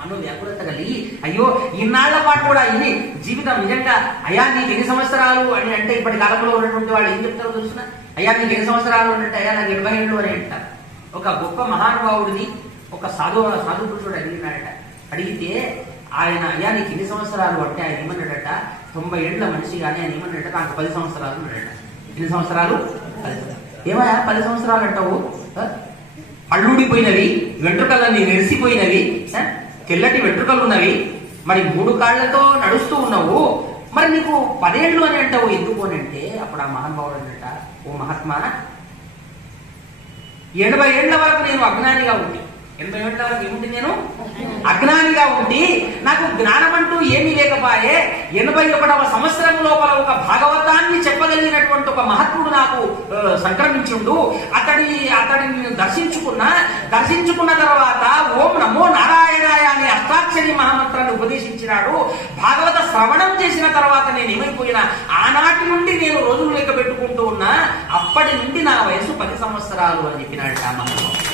మనోవ్యాకులత కలిగి అయ్యో ఇన్నాళ్ల పాటు కూడా ఇది జీవితం నిజంగా అయ్యా నీకు ఎన్ని సంవత్సరాలు అని అంటే ఇప్పటి కాలంలో ఉన్నటువంటి వాళ్ళు ఏం చెప్తారో తెలుసిన అయ్యా నీకు ఎన్ని సంవత్సరాలు అంటే అయ్యా నాకు 80 ఏళ్ళు అని అంటారు. ఒక గొప్ప మహానుభావుడిని ఒక సాధు పురుషుడు అడిగినాడట. అడిగితే ఆయన అయ్యా నీకు ఎన్ని సంవత్సరాలు అంటే ఆయన ఏమన్నాడట 90 ఏళ్ల మనిషి కానీ ఆయన ఏమన్నాడట నాకు 10 సంవత్సరాలు అన్నాడట. ఎన్ని సంవత్సరాలు? ఏమయ్యా 10 సంవత్సరాలు అంటావు? అల్లుడిపోయినవి వెంట్రుకలన్నీ నెరిసిపోయినవి తెల్లటి వెంట్రుకలు ఉన్నవి మరి 3 కాళ్లతో నడుస్తూ ఉన్నావు మరి నీకు 10 ఏళ్ళు అని అంటావు ఎందుకు అని అంటే అప్పుడు ఆ మహానుభావుడు అన్నట ఓ మహాత్మా 80 ఏళ్ల వరకు నేను అజ్ఞానిగా ఉండి 80 ఏళ్ల వరకు ఏముంది నేను అజ్ఞానిగా ఉండి నాకు జ్ఞానం అంటూ ఏమీ లేకపోయే 81వ సంవత్సరం లోపల ఒక భాగవతాన్ని చెప్పగలిగినటువంటి ఒక మహాత్ముడు నాకు సంక్రమించుండు. అతడిని దర్శించుకున్న తర్వాత ఓం నమో నారాయణాయ అనే అష్టాక్షరి మహామంత్రాన్ని ఉపదేశించినాడు. భాగవత శ్రవణం చేసిన తర్వాత నేను ఏమైపోయినా ఆనాటి నుండి నేను రోజులు లెక్క పెట్టుకుంటూ ఉన్నా అప్పటి నుండి నా వయసు 10 సంవత్సరాలు అని చెప్పినాడు ఆ మహాత్ముడు.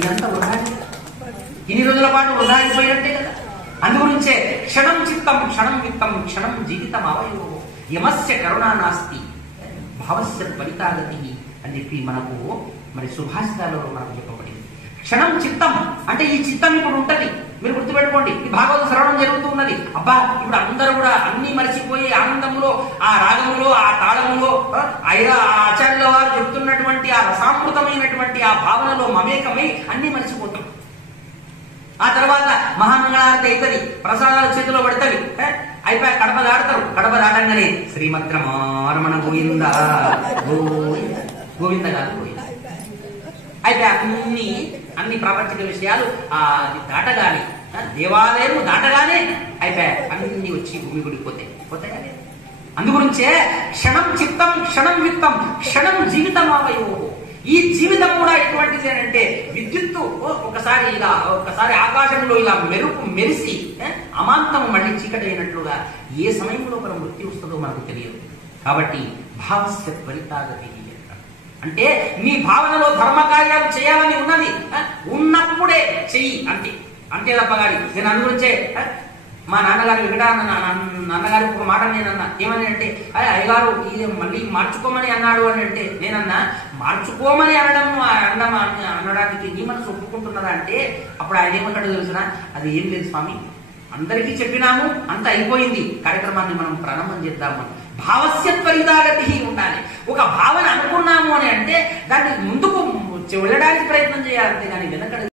ఇదంతా వృధా, ఇన్ని రోజుల పాటు వృధా అయిపోయినట్టే కదా. అందుగురించే క్షణం చిత్తం క్షణం విత్తం క్షణం జీవితం అవయో యమస్య కరుణా నాస్తి భావస్య ఫలితాగతి అని చెప్పి మనకు మరి సుభాషితాలలో మనకు చెప్పబడింది. క్షణం చిత్తం అంటే ఈ చిత్తం ఇప్పుడు ఉంటది. మీరు గుర్తుపెట్టుకోండి, ఈ భాగవత శ్రవణం జరుగుతూ ఉన్నది. అబ్బా ఇప్పుడు అందరూ కూడా అన్ని మరిచిపోయి ఆనందంలో ఆ రాగములో ఆ తాళములో ఆచార్యుల వారు చెప్తున్నటువంటి ఆ రసామృతమైనటువంటి ఆ భావనలో మమేకమై అన్ని మరిచిపోతాం. ఆ తర్వాత మహామంగళారతి అవుతుంది, ప్రసాదాలు చేతిలో పడతవి, అయిపోయి కడప దాడతారు. కడప దాటంగానే శ్రీమద్రమారమణ గోవింద గోవింద కాదు గోవింద అయిపోయి అన్ని ప్రాపంచిక విషయాలు దాటగానే దేవాలయం దాటగానే అయిపోయా అన్ని వచ్చి భూమి గుడిపోతాయి కానీ. అందుగురించే క్షణం చిత్తం క్షణం విత్తం క్షణం జీవితం అవయో. ఈ జీవితం కూడా ఎటువంటిది అంటే విద్యుత్తు ఒకసారి ఆకాశంలో ఇలా మెరిసి అమాంతం మళ్ళీ చీకటైనట్లుగా ఏ సమయంలో మన మృత్యు వస్తుందో మనకు తెలియదు. కాబట్టి భావస్య ఫలితాగతి అంటే నీ భావనలో ధర్మకార్యాలు చేయాలని ఉన్నది, ఉన్నప్పుడే చెయ్యి అంతే తప్ప గారి. నేను అందుగురించే మా నాన్నగారు నాన్నగారికి ఒక మాట నేనన్నా ఏమని అంటే అయ్యగారు ఇది మళ్ళీ మార్చుకోమని అన్నాడు అని అంటే నేనన్నా మార్చుకోమని అనడానికి నీ మనసు ఒప్పుకుంటున్నదా అంటే అప్పుడు ఆయన ఏమంటాడో తెలుసునా, అది ఏం లేదు స్వామి అందరికీ చెప్పినాము అంత అయిపోయింది, కార్యక్రమాన్ని మనం ప్రారంభం చేద్దాము. భావస్య త్వరితాగతి ఉండాలి. ఒక భావన అనుకున్నాము అని అంటే దాన్ని ముందుకు వెళ్ళడానికి ప్రయత్నం చేయాలి, అంతేగాని వెనకడ